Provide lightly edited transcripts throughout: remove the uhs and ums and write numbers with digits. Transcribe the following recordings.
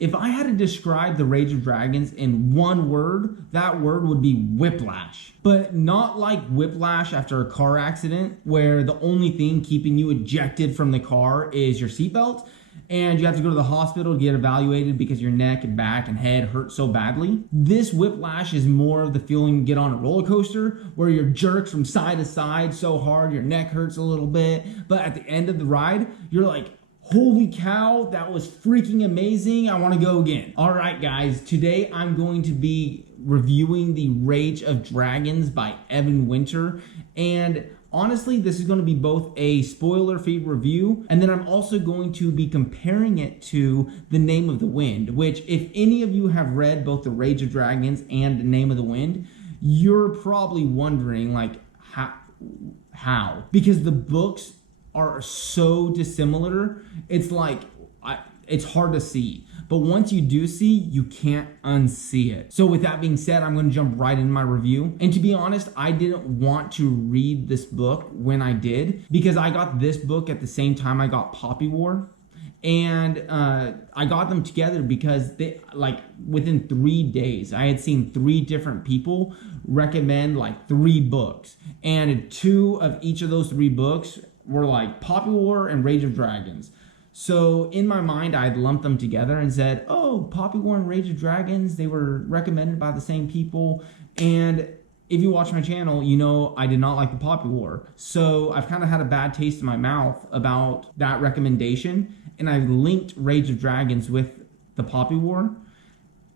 If I had to describe The Rage of Dragons in one word, that word would be whiplash. But not like whiplash after a car accident, where the only thing keeping you ejected from the car is your seatbelt, and you have to go to the hospital to get evaluated because your neck and back and head hurt so badly. This whiplash is more of the feeling you get on a roller coaster, where you're jerked from side to side so hard your neck hurts a little bit, but at the end of the ride, you're like, holy cow, that was freaking amazing. I want to go again. All right, guys, today I'm going to be reviewing The Rage of Dragons by Evan Winter. And honestly, this is going to be both a spoiler-free review, and then I'm also going to be comparing it to The Name of the Wind, which if any of you have read both The Rage of Dragons and The Name of the Wind, you're probably wondering, like, how? Because the books are so dissimilar, it's like, it's hard to see. But once you do see, you can't unsee it. So with that being said, I'm gonna jump right into my review. And to be honest, I didn't want to read this book when I did, because I got this book at the same time I got Poppy War. And I got them together because they, like, within 3 days, I had seen 3 different people recommend like 3 books. And 2 of each of those 3 books were like Poppy War and Rage of Dragons. So in my mind, I'd lumped them together and said, oh, Poppy War and Rage of Dragons, they were recommended by the same people. And if you watch my channel, you know I did not like the Poppy War. So I've kind of had a bad taste in my mouth about that recommendation. And I linked Rage of Dragons with the Poppy War.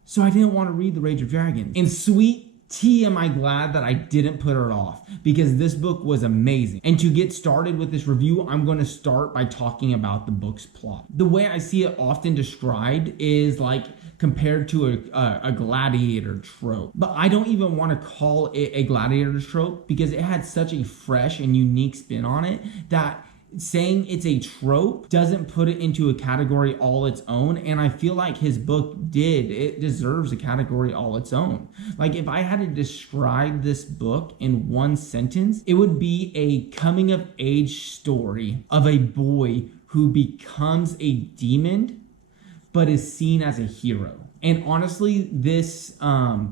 So I didn't want to read the Rage of Dragons. And sweet tea, am I glad that I didn't put it off, because this book was amazing. And to get started with this review, I'm going to start by talking about the book's plot. The way I see it often described is like compared to a gladiator trope. But I don't even want to call it a gladiator trope, because it had such a fresh and unique spin on it that saying it's a trope doesn't put it into a category all its own. And I feel like his book did. It deserves a category all its own. Like, if I had to describe this book in one sentence, it would be a coming of age story of a boy who becomes a demon but is seen as a hero. And honestly, this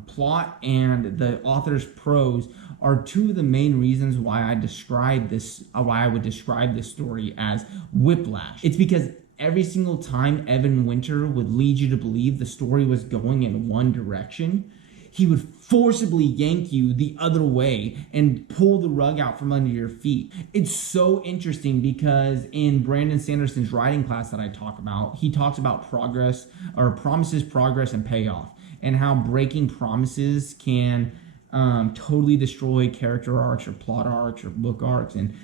plot and the author's prose are 2 of the main reasons why I would describe this story as whiplash. It's because every single time Evan Winter would lead you to believe the story was going in one direction, he would forcibly yank you the other way and pull the rug out from under your feet. It's so interesting because in Brandon Sanderson's writing class that I talk about, he talks about progress, or promises, progress, and payoff, and how breaking promises can totally destroy character arcs or plot arcs or book arcs. And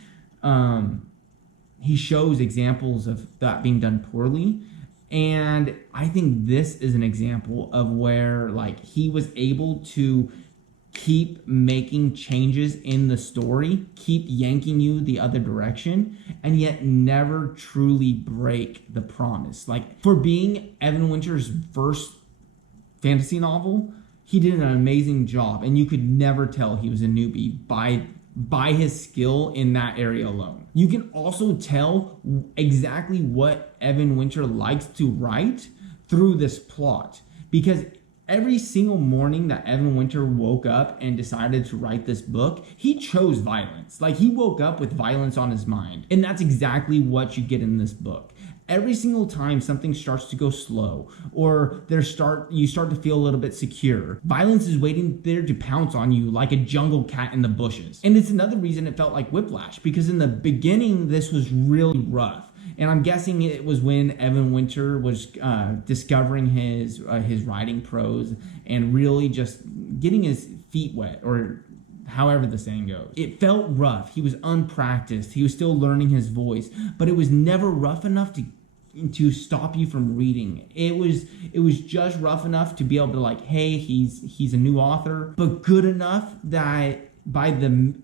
he shows examples of that being done poorly. And I think this is an example of where, like, he was able to keep making changes in the story, keep yanking you the other direction, and yet never truly break the promise. Like, for being Evan Winter's first fantasy novel, he did an amazing job, and you could never tell he was a newbie by his skill in that area alone. You can also tell exactly what Evan Winter likes to write through this plot, because every single morning that Evan Winter woke up and decided to write this book, he chose violence. Like, he woke up with violence on his mind, and that's exactly what you get in this book. Every single time something starts to go slow, or you start to feel a little bit secure, violence is waiting there to pounce on you like a jungle cat in the bushes. And it's another reason it felt like whiplash, because in the beginning, this was really rough. And I'm guessing it was when Evan Winter was discovering his writing prose and really just getting his feet wet, or however the saying goes. It felt rough. He was unpracticed. He was still learning his voice, but it was never rough enough to stop you from reading. It was just rough enough to be able to, like, hey, he's a new author, but good enough that by the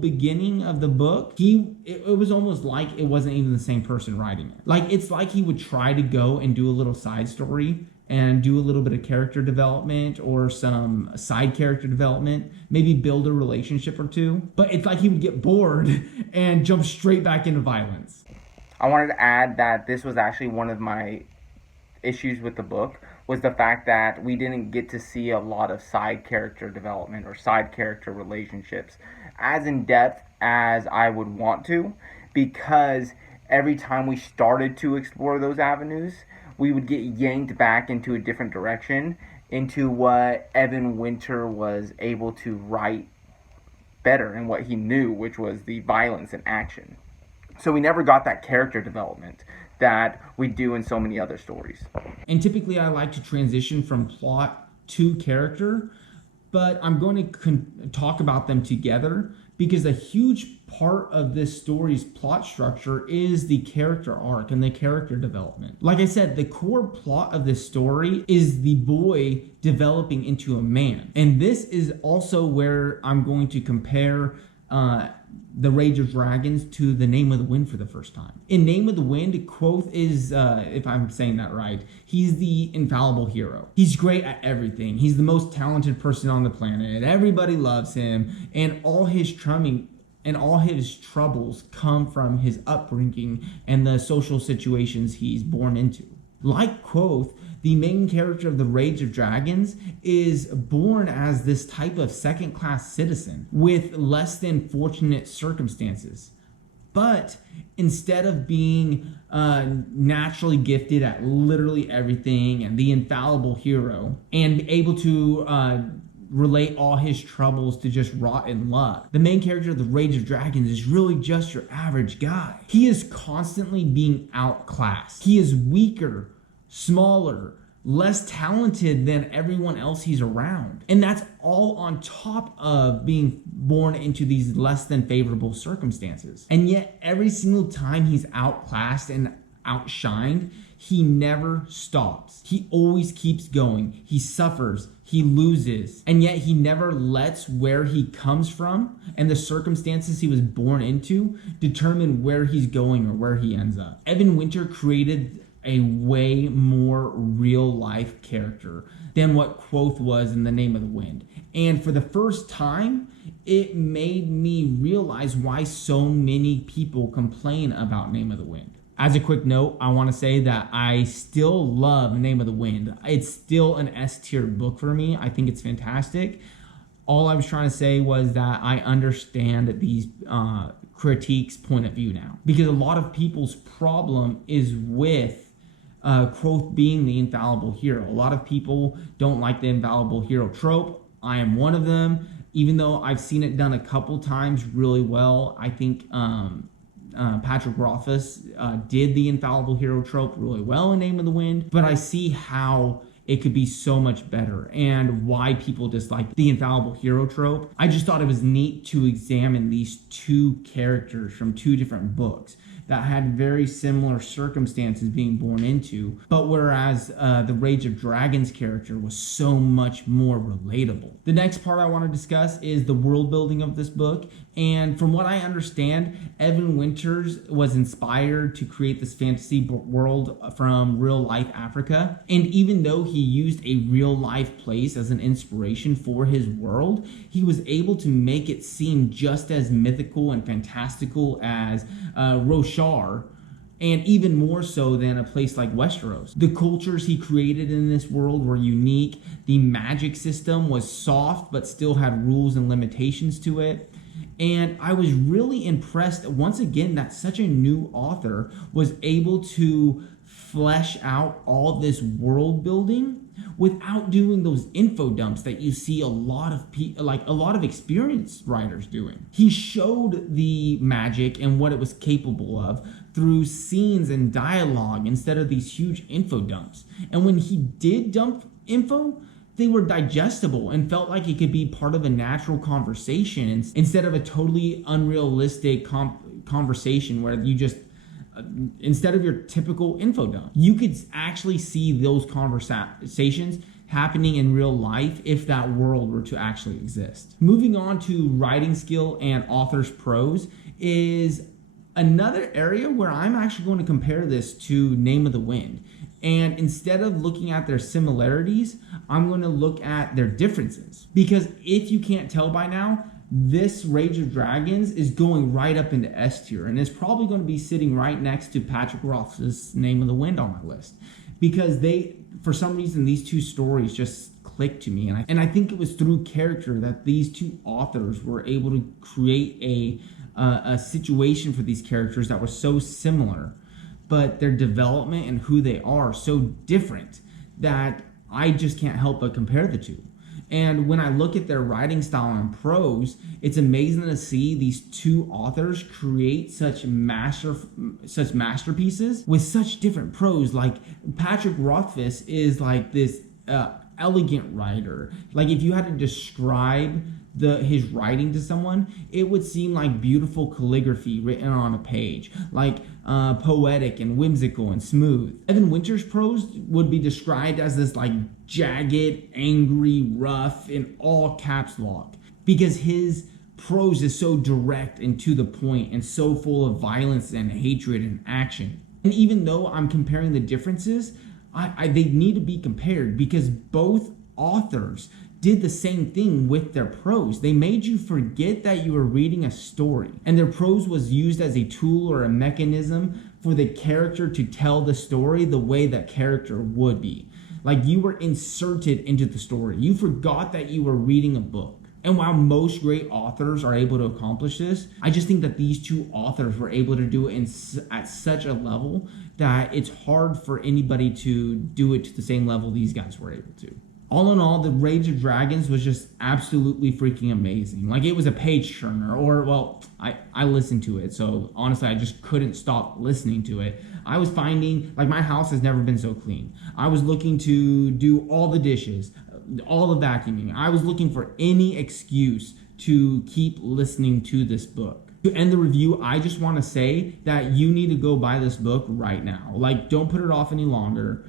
beginning of the book, it was almost like it wasn't even the same person writing it. Like, it's like he would try to go and do a little side story and do a little bit of character development or some side character development, maybe build a relationship or 2. But it's like he would get bored and jump straight back into violence. I wanted to add that this was actually one of my issues with the book was the fact that we didn't get to see a lot of side character development or side character relationships as in depth as I would want to, because every time we started to explore those avenues, we would get yanked back into a different direction, into what Evan Winter was able to write better and what he knew, which was the violence and action. So we never got that character development that we do in so many other stories. And typically I like to transition from plot to character, but I'm going to talk about them together because a huge part of this story's plot structure is the character arc and the character development. Like I said, the core plot of this story is the boy developing into a man. And this is also where I'm going to compare the Rage of Dragons to The Name of the Wind for the first time. In Name of the Wind, Quoth is, if I'm saying that right, he's the infallible hero. He's great at everything. He's the most talented person on the planet. Everybody loves him, and all his troubles come from his upbringing and the social situations he's born into. Like Quoth, the main character of The Rage of Dragons is born as this type of second-class citizen with less than fortunate circumstances. But instead of being naturally gifted at literally everything and the infallible hero and able to relate all his troubles to just rotten luck, the main character of The Rage of Dragons is really just your average guy. He is constantly being outclassed. He is weaker, smaller, less talented than everyone else he's around. And that's all on top of being born into these less than favorable circumstances. And yet every single time he's outclassed and outshined, he never stops. He always keeps going. He suffers, he loses, and yet he never lets where he comes from and the circumstances he was born into determine where he's going or where he ends up. Evan Winter created a way more real life character than what Quoth was in The Name of the Wind. And for the first time, it made me realize why so many people complain about Name of the Wind. As a quick note, I want to say that I still love Name of the Wind. It's still an S-tier book for me. I think it's fantastic. All I was trying to say was that I understand these critiques' point of view now. Because a lot of people's problem is with Quoth being the infallible hero. A lot of people don't like the infallible hero trope. I am one of them. Even though I've seen it done a couple times really well, I think Patrick Rothfuss did the infallible hero trope really well in Name of the Wind. But I see how it could be so much better and why people dislike the infallible hero trope. I just thought it was neat to examine these two characters from two different books that had very similar circumstances being born into, but whereas the Rage of Dragons character was so much more relatable. The next part I want to discuss is the world building of this book, and from what I understand, Evan Winters was inspired to create this fantasy world from real life Africa, and even though he used a real life place as an inspiration for his world, he was able to make it seem just as mythical and fantastical as Roshar, and even more so than a place like Westeros. The cultures he created in this world were unique. The magic system was soft but still had rules and limitations to it. And I was really impressed once again that such a new author was able to flesh out all this world building without doing those info dumps that you see a lot of experienced writers doing. He showed the magic and what it was capable of through scenes and dialogue instead of these huge info dumps. And when he did dump info, they were digestible and felt like it could be part of a natural conversation instead of a totally unrealistic conversation where you just instead of your typical info dump. You could actually see those conversations happening in real life if that world were to actually exist. Moving on to writing skill and author's prose is another area where I'm actually going to compare this to Name of the Wind. And instead of looking at their similarities, I'm going to look at their differences. Because if you can't tell by now, this Rage of Dragons is going right up into S tier, and it's probably going to be sitting right next to Patrick Rothfuss' Name of the Wind on my list. because for some reason, these two stories just clicked to me. And I think it was through character that these two authors were able to create a situation for these characters that were so similar, but their development and who they are so different that I just can't help but compare the two. And when I look at their writing style and prose, it's amazing to see these two authors create such masterpieces with such different prose. Like Patrick Rothfuss is like this elegant writer. Like if you had to describe his writing to someone, it would seem like beautiful calligraphy written on a page, like poetic and whimsical and smooth. Evan Winter's prose would be described as this like jagged, angry, rough, in all caps lock, because his prose is so direct and to the point and so full of violence and hatred and action. And even though I'm comparing the differences, they need to be compared because both authors did the same thing with their prose. They made you forget that you were reading a story, and their prose was used as a tool or a mechanism for the character to tell the story the way that character would be. Like you were inserted into the story. You forgot that you were reading a book. And while most great authors are able to accomplish this, I just think that these two authors were able to do it at such a level that it's hard for anybody to do it to the same level these guys were able to. All in all, The Rage of Dragons was just absolutely freaking amazing. Like, it was a page turner, or, well, I listened to it, so honestly, I just couldn't stop listening to it. I was finding, like, my house has never been so clean. I was looking to do all the dishes, all the vacuuming. I was looking for any excuse to keep listening to this book. To end the review, I just want to say that you need to go buy this book right now. Like, don't put it off any longer.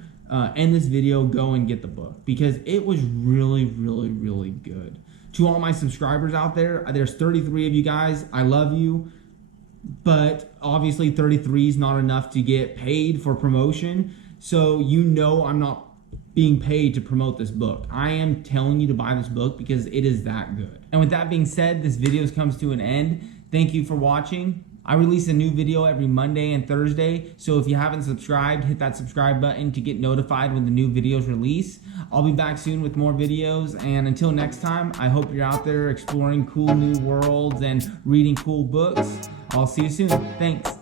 End this video, go and get the book, because it was really, really, really good. To all my subscribers out there, there's 33 of you guys. I love you, but obviously 33 is not enough to get paid for promotion. So you know I'm not being paid to promote this book. I am telling you to buy this book because it is that good. And with that being said, this video comes to an end. Thank you for watching. I release a new video every Monday and Thursday, so if you haven't subscribed, hit that subscribe button to get notified when the new videos release. I'll be back soon with more videos, and until next time, I hope you're out there exploring cool new worlds and reading cool books. I'll see you soon. Thanks.